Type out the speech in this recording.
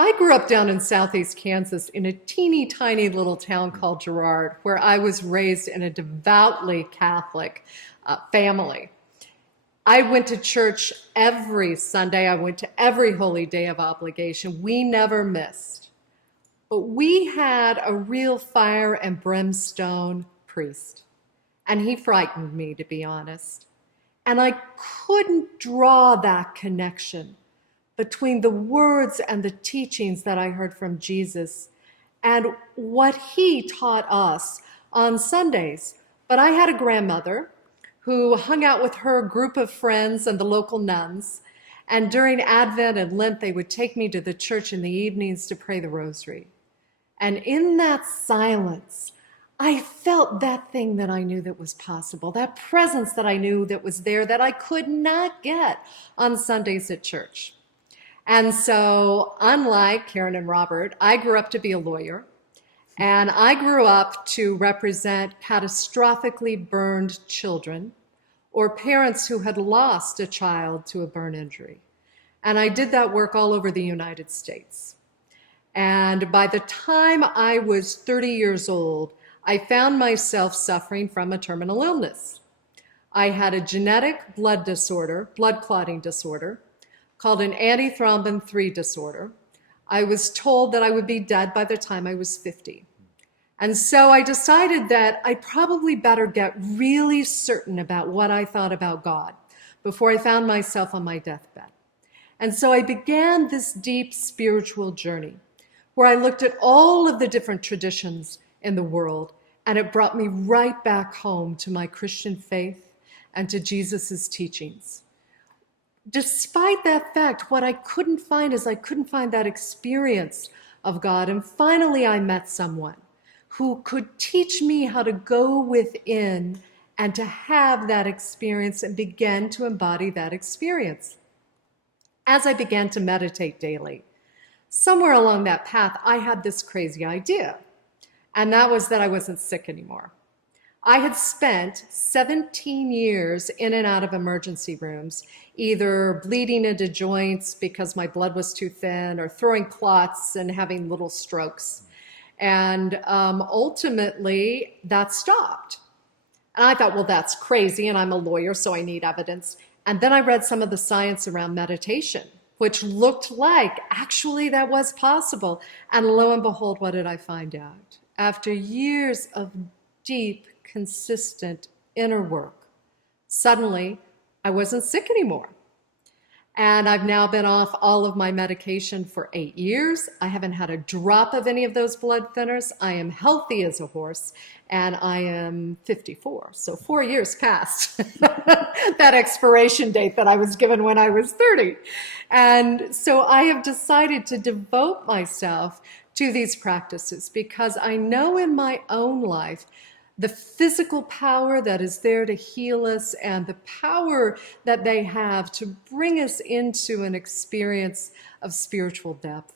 I grew up down in southeast Kansas in a teeny tiny little town called Girard, where I was raised in a devoutly Catholic family. I went to church every Sunday. I went to every holy day of obligation. We never missed. But we had a real fire and brimstone priest, and he frightened me, to be honest. And I couldn't draw that connection between the words and the teachings that I heard from Jesus and what he taught us on Sundays. But I had a grandmother who hung out with her group of friends and the local nuns. And during Advent and Lent, they would take me to the church in the evenings to pray the rosary. And in that silence, I felt that thing that I knew that was possible, that presence that I knew that was there that I could not get on Sundays at church. And so, unlike Karen and Robert, I grew up to be a lawyer, and I grew up to represent catastrophically burned children or parents who had lost a child to a burn injury. And I did that work all over the United States. And by the time I was 30 years old, I found myself suffering from a terminal illness. I had a genetic blood disorder, blood clotting disorder, called an antithrombin 3 disorder. I was told that I would be dead by the time I was 50. And so I decided that I probably better get really certain about what I thought about God before I found myself on my deathbed. And so I began this deep spiritual journey where I looked at all of the different traditions in the world, and it brought me right back home to my Christian faith and to Jesus's teachings. Despite that fact, what I couldn't find is I couldn't find that experience of God. And finally, I met someone who could teach me how to go within and to have that experience and begin to embody that experience. As I began to meditate daily, somewhere along that path, I had this crazy idea, and that was that I wasn't sick anymore. I had spent 17 years in and out of emergency rooms, either bleeding into joints because my blood was too thin or throwing clots and having little strokes. And ultimately, that stopped. And I thought, well, that's crazy, and I'm a lawyer, so I need evidence. And then I read some of the science around meditation, which looked like actually that was possible. And lo and behold, what did I find out? After years of deep, consistent inner work, suddenly I wasn't sick anymore. And I've now been off all of my medication for 8 years. I haven't had a drop of any of those blood thinners. I am healthy as a horse, and I am 54. So 4 years past that expiration date that I was given when I was 30. And so I have decided to devote myself to these practices because I know in my own life the physical power that is there to heal us and the power that they have to bring us into an experience of spiritual depth.